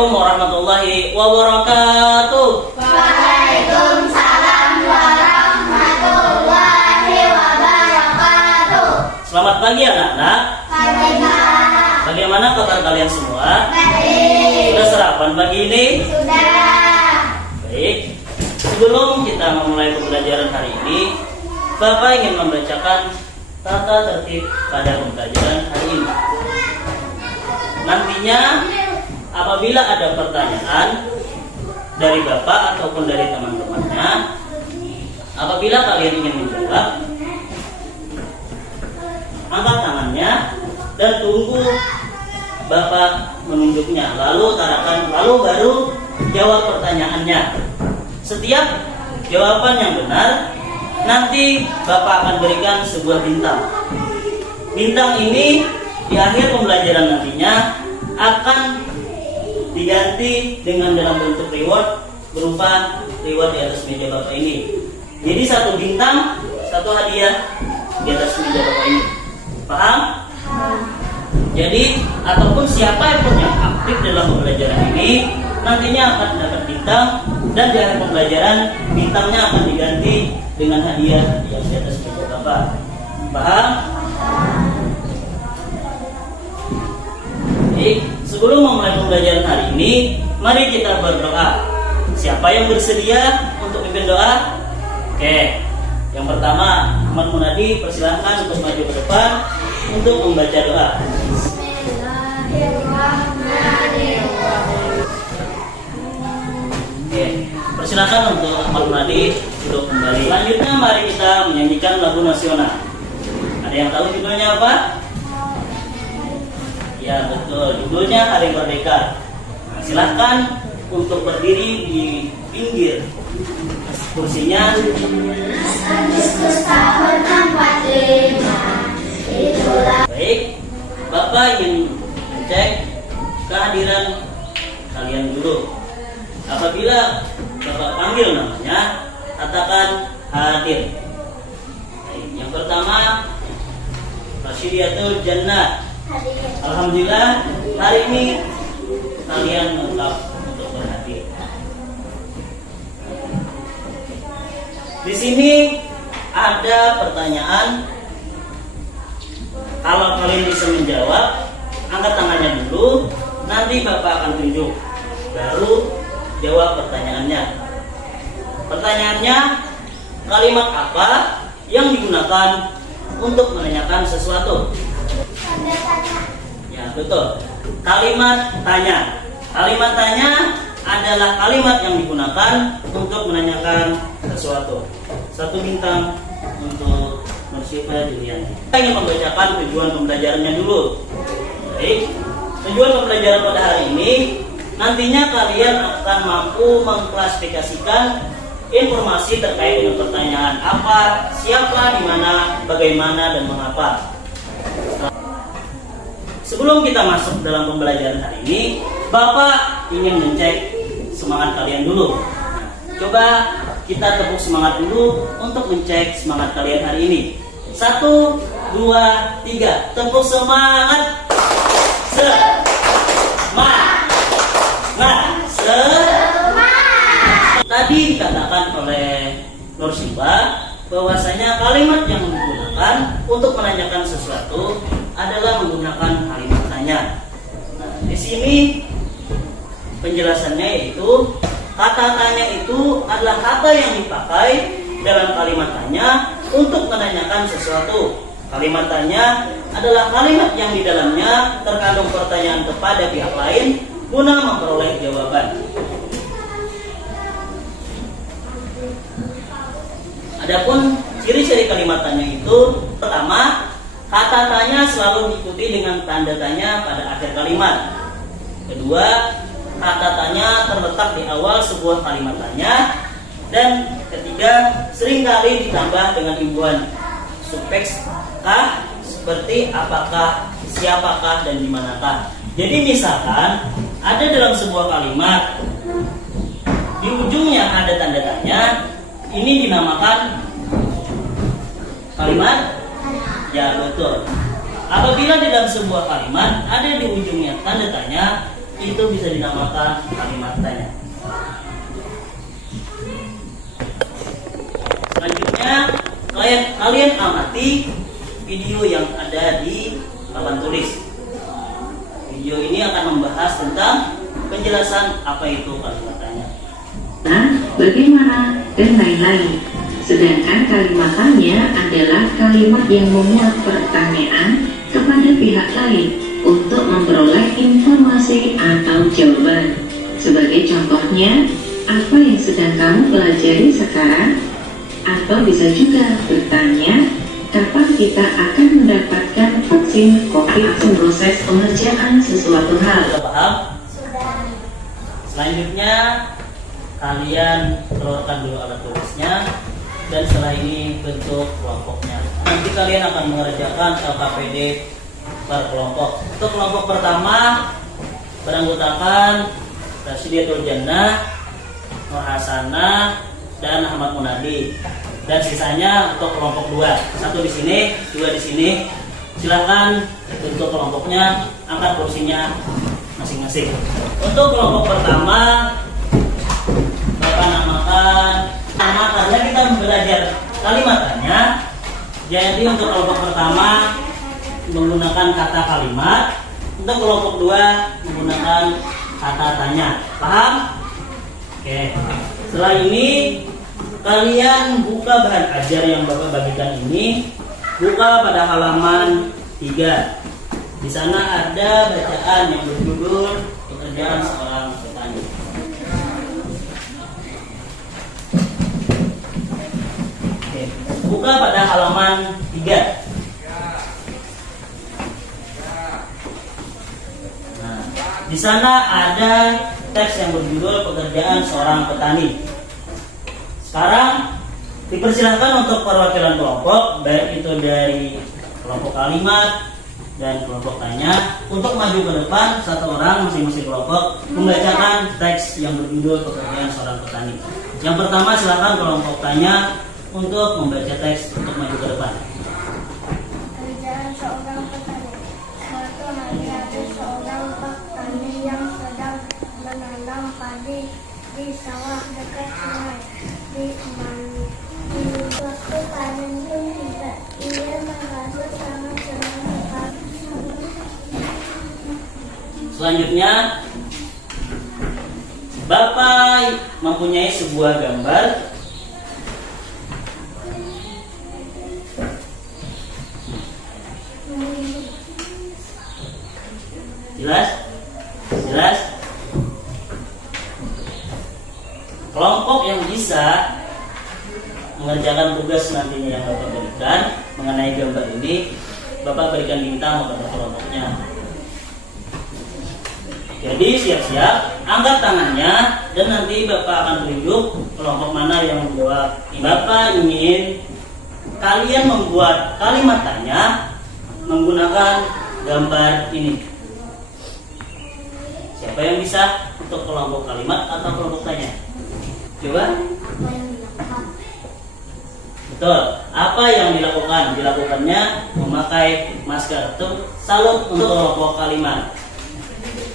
Assalamualaikum warahmatullahi wabarakatuh. Waalaikumsalam warahmatullahi wabarakatuh. Selamat pagi anak-anak. Pagi, Pak. Bagaimana kabar kalian semua? Baik. Sudah sarapan pagi ini? Sudah. Baik. Sebelum kita memulai pembelajaran hari ini, Bapak ingin membacakan tata tertib pada pembelajaran hari ini. Nantinya apabila ada pertanyaan dari Bapak ataupun dari teman-temannya, apabila kalian ingin menjawab, angkat tangannya dan tunggu Bapak menunjuknya, lalu baru jawab pertanyaannya. Setiap jawaban yang benar, nanti Bapak akan berikan sebuah bintang. Bintang ini di akhir pembelajaran nantinya akan diganti dengan dalam bentuk reward berupa reward di atas meja Bapak ini. Jadi satu bintang, satu hadiah di atas meja Bapak ini. Paham? Jadi ataupun siapa pun yang aktif dalam pembelajaran ini nantinya akan dapat bintang, dan di akhir pembelajaran bintangnya akan diganti dengan hadiah yang di atas meja Bapak. Paham? Baik, sebelum memulai pembelajaran hari ini, mari kita berdoa. Siapa yang bersedia untuk pimpin doa? Oke, yang pertama, Ahmad Munadi, persilahkan untuk maju ke depan untuk membaca doa. Oke, persilahkan untuk Ahmad Munadi duduk kembali. Selanjutnya, mari kita menyanyikan lagu nasional. Ada yang tahu judulnya apa? Ya betul, judulnya Hari Merdeka. Nah, silahkan untuk berdiri di pinggir kursinya. Agustus tahun 45. Itulah. Baik, Bapak ingin mengecek kehadiran kalian dulu. Apabila Bapak panggil namanya, katakan hadir. Baik, yang pertama, Rasyidiatul Jannah. Alhamdulillah, hari ini kalian lengkap untuk berhadir. Di sini ada pertanyaan. Kalau kalian bisa menjawab, angkat tangannya dulu. Nanti Bapak akan tunjuk, baru jawab pertanyaannya. Pertanyaannya, kalimat apa yang digunakan untuk menanyakan sesuatu? Tanda tanya. Ya betul. Kalimat tanya. Kalimat tanya adalah kalimat yang digunakan untuk menanyakan sesuatu. Satu bintang untuk Nursifa Julianti. Kita ingin membacakan tujuan pembelajarannya dulu. Baik. Tujuan pembelajaran pada hari ini, nantinya kalian akan mampu mengklasifikasikan informasi terkait dengan pertanyaan apa, siapa, di mana, bagaimana, dan mengapa. Sebelum kita masuk dalam pembelajaran hari ini, Bapak ingin mengecek semangat kalian dulu. Coba kita tepuk semangat dulu untuk mengecek semangat kalian hari ini. 1, 2, 3, tepuk semangat. Tadi dikatakan oleh Nursifa bahwasanya kalimat yang digunakan untuk menanyakan sesuatu adalah menggunakan kalimat tanya. Nah, di sini penjelasannya yaitu kata tanya itu adalah kata yang dipakai dalam kalimat tanya untuk menanyakan sesuatu. Kalimat tanya adalah kalimat yang di dalamnya terkandung pertanyaan kepada pihak lain guna memperoleh jawaban. Adapun ciri-ciri kalimat tanya itu, pertama, kata tanya selalu diikuti dengan tanda tanya pada akhir kalimat. Kedua, kata tanya terletak di awal sebuah kalimat tanya. Dan ketiga, seringkali ditambah dengan imbuhan suffix kah, seperti apakah, siapakah, dan dimanakah. Jadi misalkan ada dalam sebuah kalimat, di ujungnya ada tanda tanya, ini dinamakan kalimat. Ya betul. Apabila di dalam sebuah kalimat ada di ujungnya tanda tanya, itu bisa dinamakan kalimat tanya. Selanjutnya kalian amati video yang ada di papan tulis. Video ini akan membahas tentang penjelasan apa itu kalimat tanya. Bagaimana, dan lain-lain. Sedangkan kalimat tanya adalah kalimat yang memuat pertanyaan kepada pihak lain untuk memperoleh informasi atau jawaban. Sebagai contohnya, apa yang sedang kamu pelajari sekarang? Atau bisa juga bertanya, kapan kita akan mendapatkan vaksin COVID? Proses pengerjaan sesuatu hal. Sudah paham? Sudah. Selanjutnya kalian keluarkan dulu alat tulisnya, dan setelah ini bentuk kelompoknya. Nanti kalian akan mengerjakan LKPD per kelompok. Untuk kelompok pertama beranggotakan Rasidiatul Jannah, Nur Hasanah, dan Ahmad Munadi. Dan sisanya untuk kelompok 2. 1 di sini, 2 di sini. Silakan bentuk kelompoknya, angkat kursinya masing-masing. Untuk kelompok pertama Bapak namakan nama, karena kita belajar kalimat tanya. Jadi untuk kelompok pertama menggunakan kata kalimat, untuk kelompok 2 menggunakan kata tanya. Paham? Oke. Setelah ini kalian buka bahan ajar yang Bapak bagikan ini. Buka pada halaman 3. Di sana ada bacaan yang berjudul Pekerjaan Seorang Petani. Oke. Buka pada halaman 3. Nah, di sana ada teks yang berjudul Pekerjaan Seorang Petani. Sekarang dipersilahkan untuk perwakilan kelompok, baik itu dari kelompok kalimat dan kelompok tanya, untuk maju ke depan. Satu orang masing-masing kelompok membacakan teks yang berjudul Pekerjaan Seorang Petani. Yang pertama silakan kelompok tanya untuk membaca teks untuk maju ke depan. Pekerjaan seorang petani. Suatu hari ada seorang petani yang sedang menanam padi di sawah dekat sungai. Di waktu panen pun tiba, ia merasa sangat senang sekali. Selanjutnya, Bapak mempunyai sebuah gambar. Jelas? Jelas? Kelompok yang bisa mengerjakan tugas nantinya yang Bapak berikan mengenai gambar ini, Bapak berikan bintang kepada kelompoknya. Jadi siap-siap, angkat tangannya, dan nanti Bapak akan tunjuk kelompok mana yang menjawab. Bapak ingin kalian membuat kalimat tanya menggunakan gambar ini. Siapa yang bisa untuk kelompok kalimat atau kelompok tanya? Coba. Betul. Apa yang dilakukan? Dilakukannya memakai masker. Salut untuk kelompok kalimat.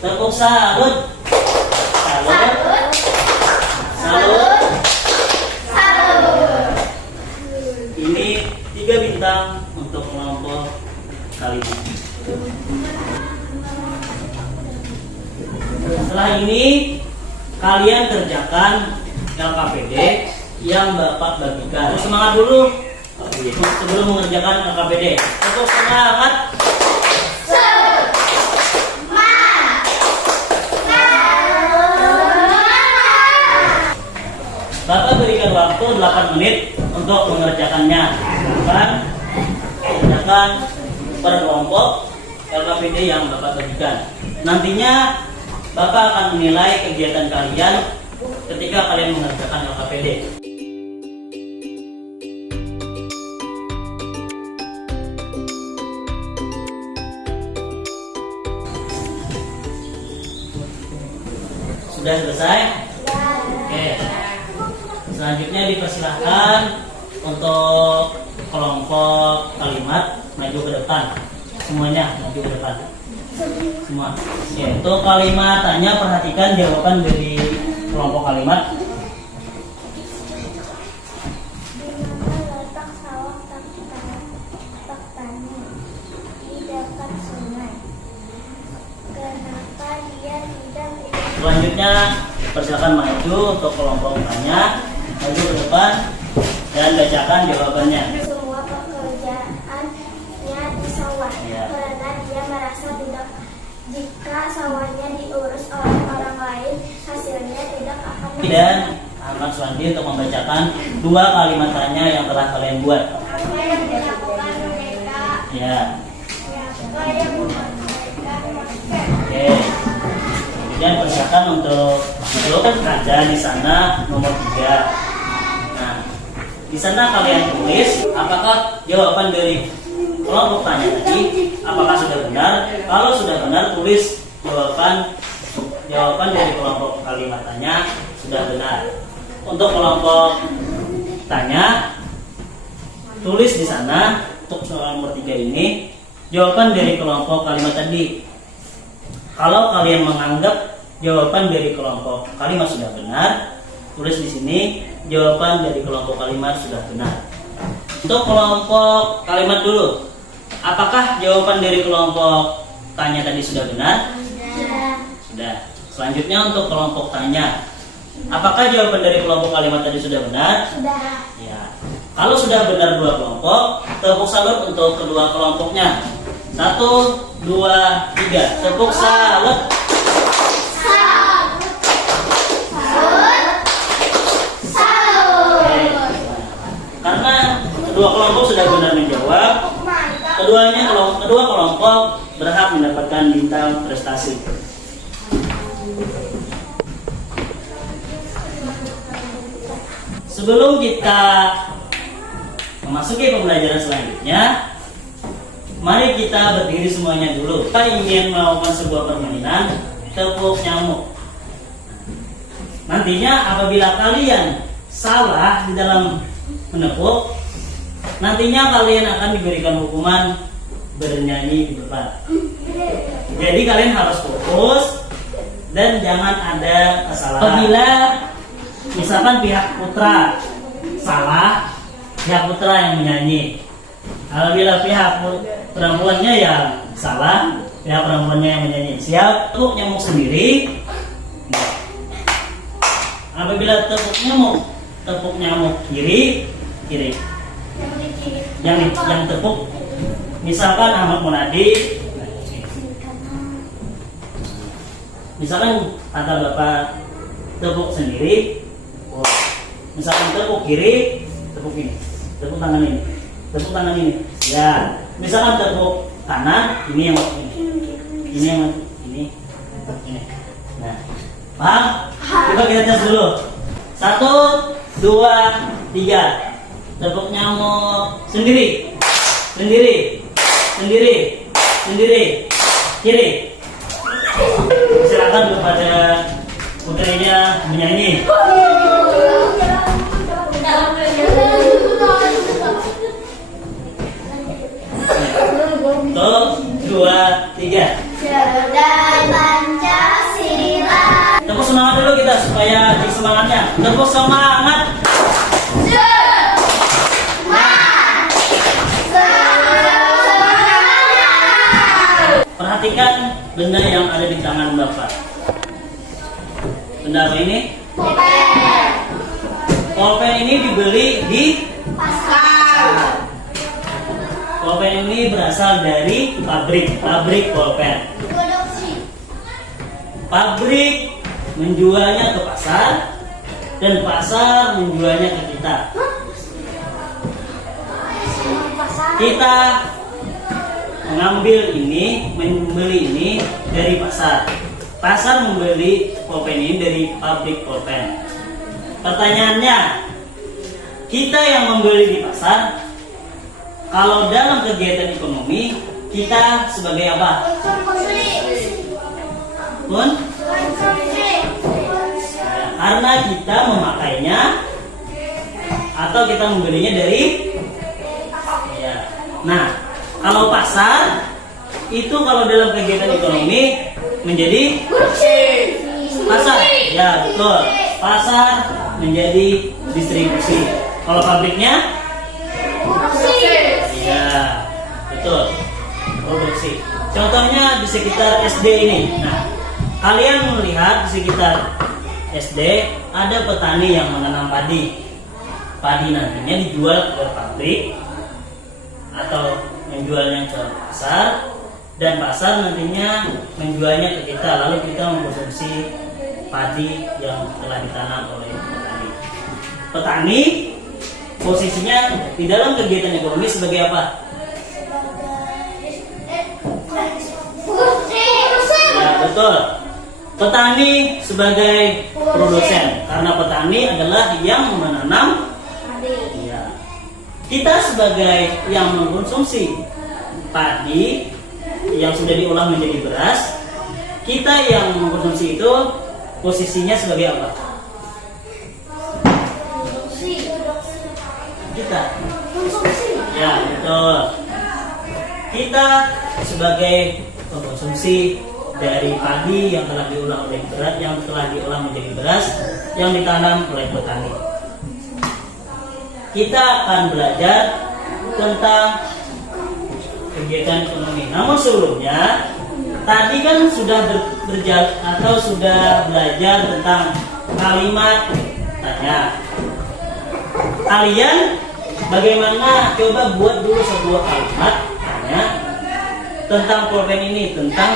Tepuk salut. Salut. Salut. Salut. Ini 3 bintang untuk kelompok kalimat. Setelah ini kalian kerjakan LKPD yang Bapak bagikan. Semangat dulu sebelum mengerjakan LKPD. Untuk semangat. Bapak berikan waktu 8 menit untuk mengerjakannya. Kerjakan per kelompok LKPD yang Bapak bagikan. Nantinya Bapak akan menilai kegiatan kalian ketika kalian mengerjakan LKPD. Sudah selesai? Oke. Selanjutnya dipersilahkan untuk kelompok kalimat maju ke depan. Semuanya maju ke depan. Semua. Ya, untuk kalimat tanya perhatikan jawaban dari kelompok kalimat. Di mana letak sawah tak tani? Di dekat sungai. Kenapa dia tidak Selanjutnya persilakan maju untuk kelompok tanya, maju ke depan dan bacakan jawabannya. semua pekerjaannya di sawah? Ya. Karena dia merasa tidak jika sawahnya diurus oleh orang lain, hasilnya tidak akan Dan Ahmad Swandi untuk membacakan dua kalimat tanya yang telah kalian buat. apa yang dilakukan mereka? Ya, Apa yang membuat mereka masker? oke. Kemudian persilakan untuk masuk ada di sana nomor 3. Nah, di sana kalian tulis apakah jawaban dari kelompok tanya tadi apakah sudah benar. Kalau sudah benar, tulis jawaban dari kelompok kalimat tanya sudah benar. Untuk kelompok tanya, tulis di sana untuk soal nomor 3 ini jawaban dari kelompok kalimat tadi. Kalau kalian menganggap jawaban dari kelompok kalimat sudah benar, tulis di sini jawaban dari kelompok kalimat sudah benar. Untuk kelompok kalimat dulu, apakah jawaban dari kelompok tanya tadi sudah benar? Sudah. Selanjutnya untuk kelompok tanya, apakah jawaban dari kelompok kalimat tadi sudah benar? Sudah. Ya. Kalau sudah benar dua kelompok, tepuk salut untuk kedua kelompoknya. 1, 2, 3. Tepuk salut. Oke. Karena kedua kelompok sudah benar menjawab, kedua kelompok berhak mendapatkan bintang prestasi. Sebelum kita memasuki pembelajaran selanjutnya, mari kita berdiri semuanya dulu. Kita ingin melakukan sebuah permainan tepuk nyamuk. Nantinya apabila kalian salah di dalam menepuk, nantinya kalian akan diberikan hukuman bernyanyi di depan. Jadi kalian harus fokus dan jangan ada kesalahan. Apabila misalkan pihak putra salah, pihak putra yang menyanyi. Apabila pihak perempuannya yang salah, pihak perempuannya yang menyanyi. Siap? Tepuk nyamuk sendiri. Apabila tepuk nyamuk kiri. Yang tepuk, misalkan Ahmad Munadi. Misalkan kata Bapak tepuk sendiri. Misalkan tepuk kiri, tepuk ini, tepuk tangan ini, tepuk tangan ini. Ya, misalkan tepuk kanan, ini yang ini. Nah, paham? Coba kita tes dulu. 1, 2, 3. Tepuk nyamuk sendiri, kiri. Silakan kepada putrinya menyanyi. 2, 3. Garuda Pancasila. Tepuk semangat dulu kita supaya cek semangatnya. Tepuk semangat. Perhatikan benda yang ada di tangan Bapak. Benda apa ini? Pulpen ini dibeli di Pasar. Pulpen ini berasal dari pabrik pulpen. Produksi. Pabrik menjualnya ke pasar dan pasar menjualnya ke kita. Kita mengambil ini, membeli ini dari pasar. Pasar membeli pulpen ini dari pabrik pulpen. Pertanyaannya, kita yang membeli di pasar, kalau dalam kegiatan ekonomi, kita sebagai apa? Pun? Karena kita memakainya atau kita membelinya dari ya. Nah, kalau pasar itu kalau dalam kegiatan ekonomi menjadi pasar. Ya, betul. Pasar menjadi distribusi. Kalau pabriknya? Ya, betul. Produksi. Contohnya di sekitar SD ini. Nah, kalian melihat di sekitar SD ada petani yang menanam padi. Padi nantinya dijual ke pabrik atau menjualnya ke pasar, dan pasar nantinya menjualnya ke kita, lalu kita mengkonsumsi padi yang telah ditanam oleh petani. Petani posisinya di dalam kegiatan ekonomi sebagai apa? Ya, betul. Petani sebagai produsen, karena petani adalah yang menanam. Ya. Kita sebagai yang mengkonsumsi padi yang sudah diolah menjadi beras, kita yang mengkonsumsi itu posisinya sebagai apa? Kita. Ya, betul. Kita sebagai pengkonsumsi dari padi yang telah diolah oleh beras, yang telah diolah menjadi beras yang ditanam oleh petani. Kita akan belajar tentang kegiatan ekonomi. Namun sebelumnya, tadi kan sudah sudah belajar tentang kalimat tanya. Kalian bagaimana? Coba buat dulu sebuah kalimat tanya tentang pulpen ini, tentang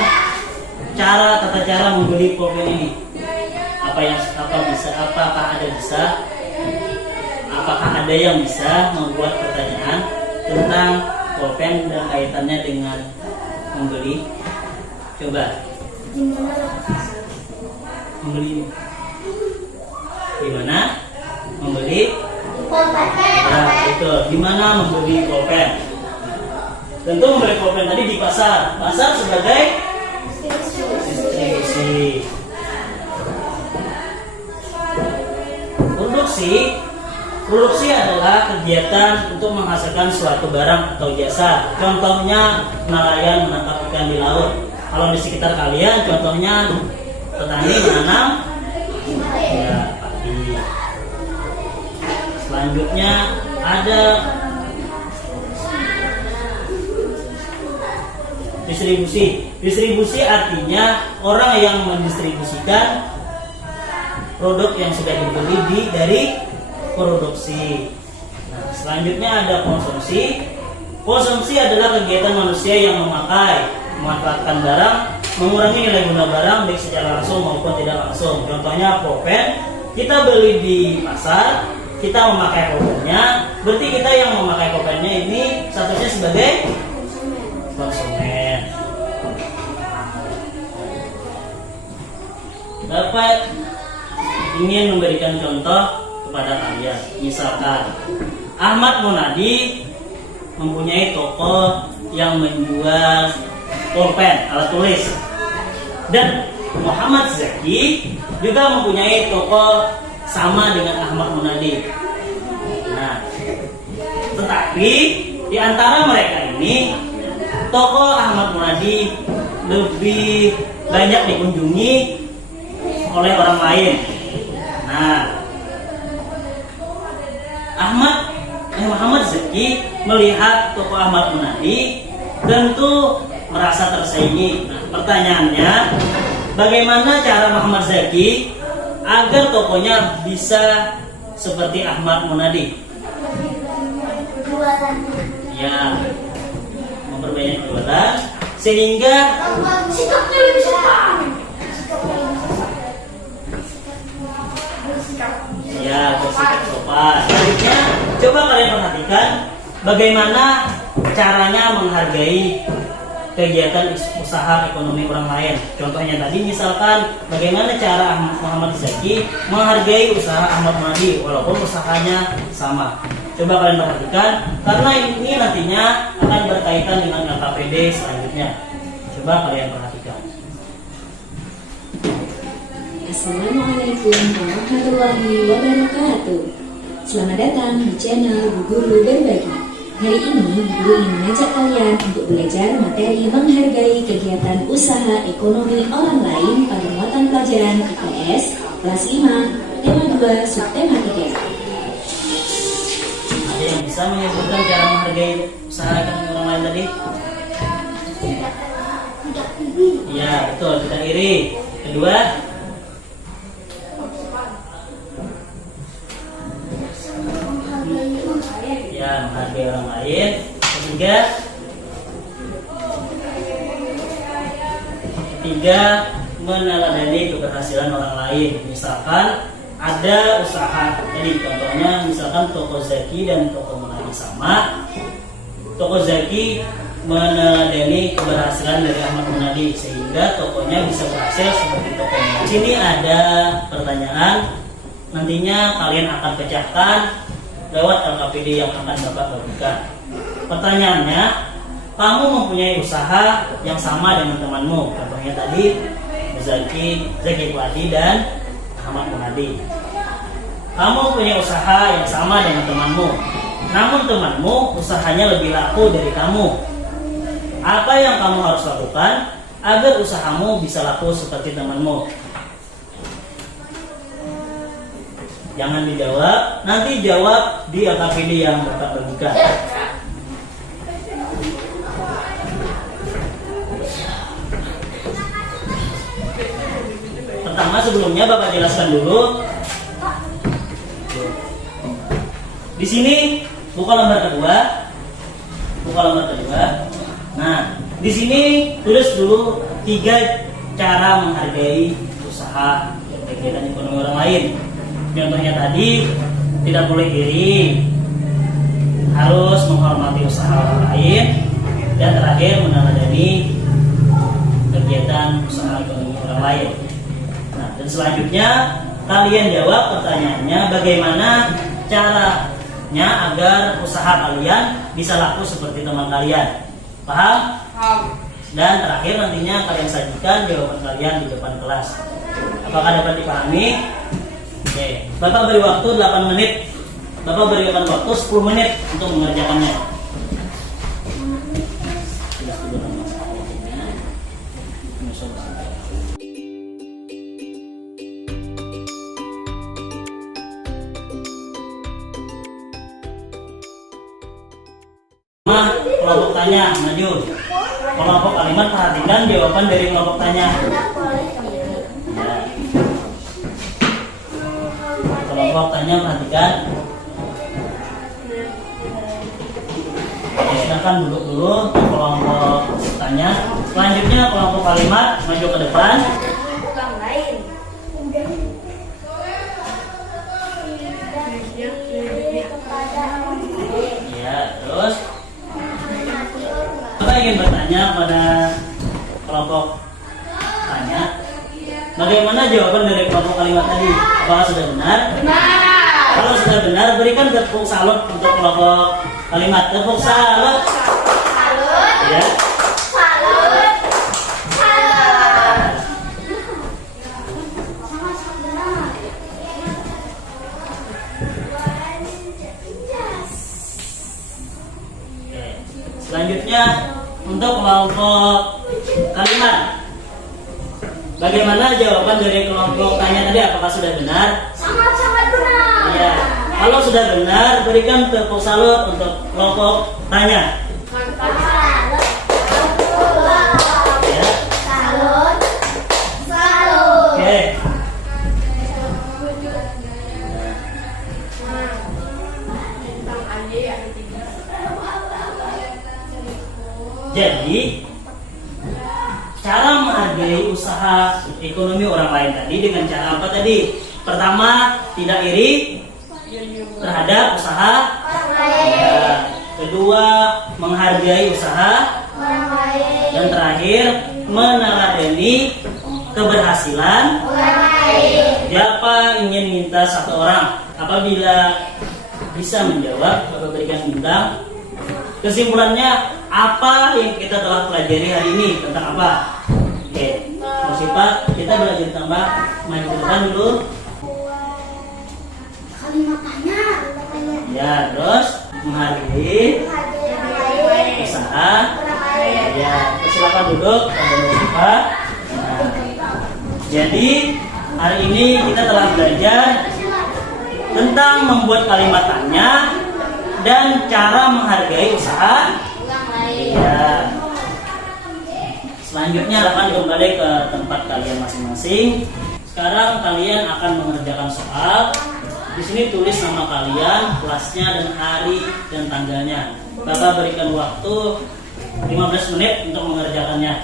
tata cara membeli pulpen ini. Apakah ada yang bisa membuat pertanyaan tentang pulpen dan kaitannya dengan membeli? Coba. Membeli. Gimana? Membeli? Ya, betul. Gimana membeli pulpen? Tentu membeli pulpen tadi di pasar. Pasar sebagai distribusi. Produksi adalah kegiatan untuk menghasilkan suatu barang atau jasa. Contohnya nelayan menangkap ikan di laut. Kalau di sekitar kalian, contohnya petani menanam ya, padi. Selanjutnya ada distribusi. Distribusi artinya orang yang mendistribusikan produk yang sudah dibeli dari produksi. Nah, selanjutnya ada konsumsi. Konsumsi adalah kegiatan manusia yang memanfaatkan barang, mengurangi nilai guna barang baik secara langsung maupun tidak langsung. Contohnya pulpen, kita beli di pasar, kita memakai pulpennya, berarti kita yang memakai pulpennya ini statusnya sebagai konsumen. Dapat ingin memberikan contoh kepada kalian. Misalkan Ahmad Munadi mempunyai toko yang menjual pulpen, alat tulis, dan Muhammad Zaki juga mempunyai toko sama dengan Ahmad Munadi. Nah, tetapi di antara mereka ini toko Ahmad Munadi lebih banyak dikunjungi oleh orang lain. Nah, Muhammad Zaki melihat toko Ahmad Munadi tentu merasa tersaingi. Nah, pertanyaannya, bagaimana cara Muhammad Zaki agar tokonya bisa seperti Ahmad Munadi? Ya, memperbanyak jualan sehingga ya bersikap sopan. Selanjutnya, coba kalian perhatikan bagaimana caranya menghargai kegiatan usaha ekonomi orang lain. Contohnya tadi misalkan bagaimana cara Muhammad Zaki menghargai usaha Ahmad Munadi walaupun usahanya sama. Coba kalian perhatikan karena ini nantinya akan berkaitan dengan LKPD selanjutnya. Coba kalian perhatikan. Assalamualaikum warahmatullahi wabarakatuh. Selamat datang di channel Bu Guru Berbagi. Hari ini, Guru ingin mengajak kalian untuk belajar materi menghargai kegiatan usaha ekonomi orang lain pada muatan pelajaran IPS kelas 5, tema 2, subtema 3. Ada yang bisa menyebutkan cara menghargai usaha ekonomi orang lain tadi? Iya, betul, tidak iri. Kedua, ya, menghargai orang lain. Ketiga, meneladani keberhasilan orang lain. Misalkan ada usaha, jadi contohnya misalkan toko Zaki dan toko Munadi sama. Toko Zaki meneladani keberhasilan dari Ahmad Munadi sehingga tokonya bisa berhasil seperti toko Munadi. Sini ada pertanyaan, nantinya kalian akan pecahkan lewat LKPD yang akan Bapak bagikan. Pertanyaannya, kamu mempunyai usaha yang sama dengan temanmu. Contohnya tadi Zaki Kuati dan Ahmad Munadi. Kamu punya usaha yang sama dengan temanmu, namun temanmu usahanya lebih laku dari kamu. Apa yang kamu harus lakukan agar usahamu bisa laku seperti temanmu? Jangan dijawab, nanti jawab di LKPD yang Bapak bagikan. Pertama, sebelumnya Bapak jelaskan dulu. Di sini buka lembar kedua. Nah, di sini tulis dulu 3 cara menghargai usaha kegiatan ekonomi orang lain. Contohnya tadi, tidak boleh iri, harus menghormati usaha orang lain, dan terakhir meneladani kegiatan usaha ekonomi orang lain. Nah, dan selanjutnya kalian jawab pertanyaannya, bagaimana caranya agar usaha kalian bisa laku seperti teman kalian. Paham? Dan terakhir nantinya kalian sajikan jawaban kalian di depan kelas. Apakah dapat dipahami? Oke, Bapak beri waktu 8 menit. Bapak berikan waktu 10 menit untuk mengerjakannya. Kelompok tanya, maju. Kelompok kalimat, perhatikan jawaban dari kelompok tanya. Kelompok tanya, perhatikan. Silakan duduk dulu kelompok tanya. Selanjutnya kelompok kalimat, maju ke depan. Ya, terus Bapak ingin bertanya pada kelompok tanya, bagaimana jawaban dari kelompok kalimat tadi? Apakah sudah benar? Benar. Kalau sudah benar, berikan tepuk salut untuk kelompok kalimat. Tepuk salut. Salut. Ya. Salut. Salut. Oke. Selanjutnya untuk kelompok kalimat, bagaimana jawaban dari kelompok tanya tadi? Apakah sudah benar? Sangat-sangat benar. Ya. Kalau sudah benar, berikan tepuk salut untuk kelompok tanya. Salut. Ya. Salut. Salut. Oke. Jadi, cara menghargai usaha ekonomi orang lain tadi dengan cara apa tadi? Pertama, tidak iri terhadap usaha orang lain. Ya. Kedua, menghargai usaha orang lain. Dan terakhir, meneladani keberhasilan orang lain. Siapa ingin minta satu orang? Apabila bisa menjawab, Bapak berikan bintang. Kesimpulannya, apa yang kita telah pelajari hari ini tentang apa? Oke, Sifat, kita belajar tambah main ke depan dulu. Kalimat tanya. Ya, terus menghargai usaha. Ya, silakan duduk pada Mustafa. Nah, jadi hari ini kita telah belajar tentang membuat kalimat tanya dan cara menghargai usaha. Ya. Selanjutnya akan kembali ke tempat kalian masing-masing. Sekarang kalian akan mengerjakan soal. Di sini tulis nama kalian, kelasnya dan hari dan tanggalnya. Bapak berikan waktu 15 menit untuk mengerjakannya.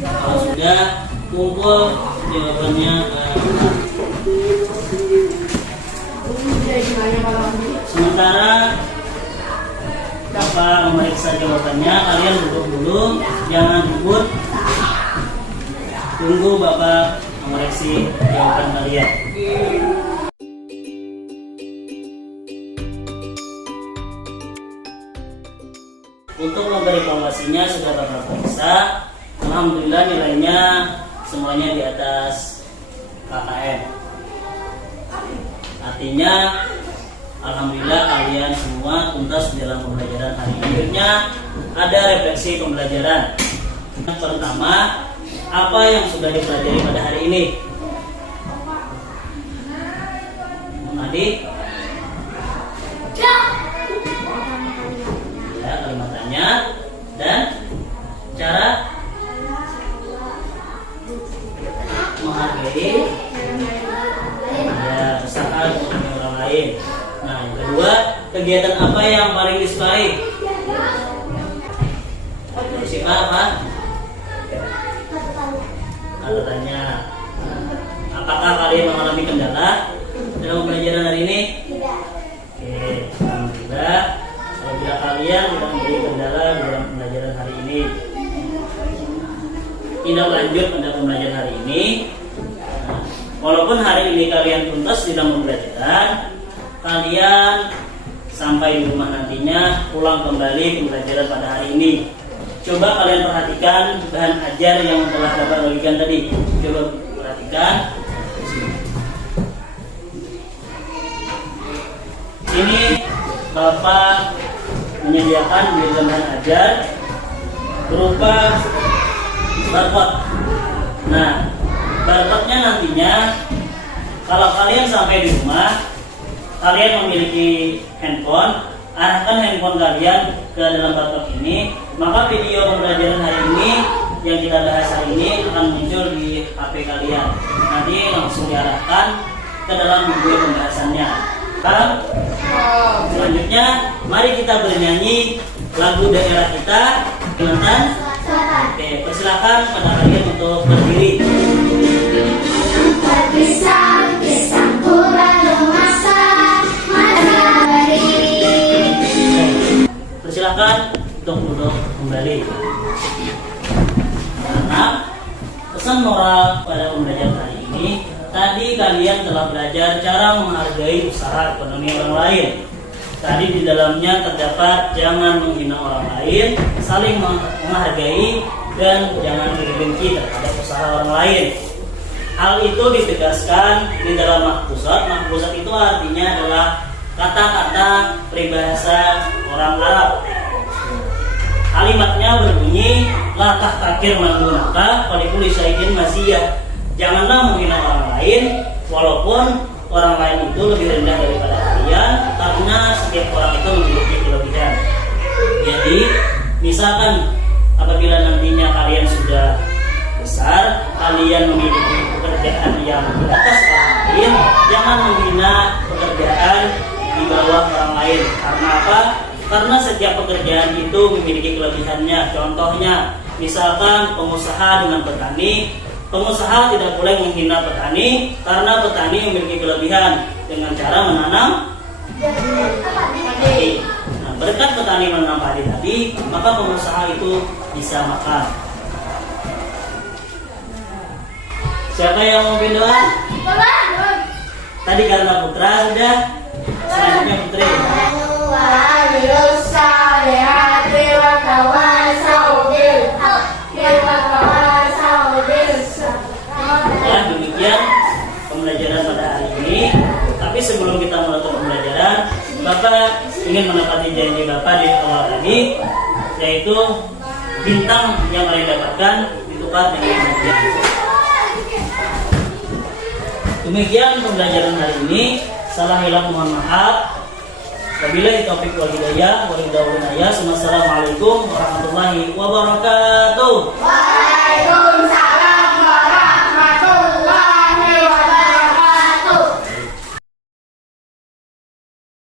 Kalau sudah, kumpul jawabannya sementara Bapak memeriksa jawabannya, kalian duduk dulu, jangan ribut. Tunggu Bapak mengoreksi jawaban kalian. Untuk memberi evaluasinya sudah Bapak periksa. Alhamdulillah nilainya semuanya di atas KKM. Artinya alhamdulillah kalian semua tuntas dalam pembelajaran hari ini. Berikutnya ada refleksi pembelajaran. Yang pertama, apa yang sudah dipelajari pada hari ini? Adik? Ya, kalimat tanya dan cara menghargai ya usaha untuk orang lain. Nah, yang kedua, kegiatan apa yang paling disukai? Siapa apa? Kata tanya. Apakah kalian mengalami kendala dalam pembelajaran hari ini? Tidak. Oke, alhamdulillah. Apabila kalian tidak memiliki kendala dalam pembelajaran hari ini, tindak lanjut pada pembelajaran hari ini. Nah, walaupun hari ini kalian tuntas dalam pembelajaran, kalian sampai di rumah nantinya pulang kembali pembelajaran pada hari ini. Coba kalian perhatikan bahan ajar yang telah Bapak bagikan tadi. Coba perhatikan. Ini Bapak menyediakan bahan ajar berupa barcode. Nah, barcode-nya nantinya kalau kalian sampai di rumah, kalian memiliki handphone, arahkan handphone kalian ke dalam barcode ini, maka video pembelajaran hari ini yang kita bahas hari ini akan muncul di HP kalian. Nanti langsung diarahkan ke dalam video pembahasannya. Selanjutnya, mari kita bernyanyi lagu daerah kita, Kalimantan. Oke, persilakan pada kalian untuk berdiri. Persilakan untuk duduk kembali. Karena pesan moral pada pembelajaran hari ini, tadi kalian telah belajar cara menghargai usaha ekonomi orang lain. Tadi di dalamnya terdapat jangan menghina orang lain, saling menghargai, dan jangan benci terhadap usaha orang lain. Hal itu ditegaskan di dalam mahfuzat. Mahfuzat itu artinya adalah kata-kata peribahasa orang Arab. Kalimatnya berbunyi, la tahtakir manggunaka walikuli syai'in masiyah. Janganlah menghina orang lain, walaupun orang lain itu lebih rendah daripada kalian, karena setiap orang itu memiliki kelebihan. Jadi, misalkan apabila nantinya kalian sudah besar, kalian memiliki pekerjaan yang di atas orang lain, jangan menghina pekerjaan di bawah orang lain. Karena apa? Karena setiap pekerjaan itu memiliki kelebihannya. Contohnya, misalkan pengusaha dengan petani, pengusaha tidak boleh menghina petani karena petani memiliki kelebihan dengan cara menanam padi. Nah, berkat petani menanam padi tadi, maka pengusaha itu bisa makan. Siapa yang mau doa? Tadi karena putra sudah, selanjutnya putri. Ya, demikian pembelajaran pada hari ini. Tapi sebelum kita menutup pembelajaran, Bapak juga ingin menepati janji Bapak di awal tadi, yaitu bintang yang kalian dapatkan ditukar dengan hadiah. Demikian pembelajaran hari ini. Salah hilaf mohon maaf. Wabillahi taufiq wal hidayah. Wassalamualaikum warahmatullahi wabarakatuh.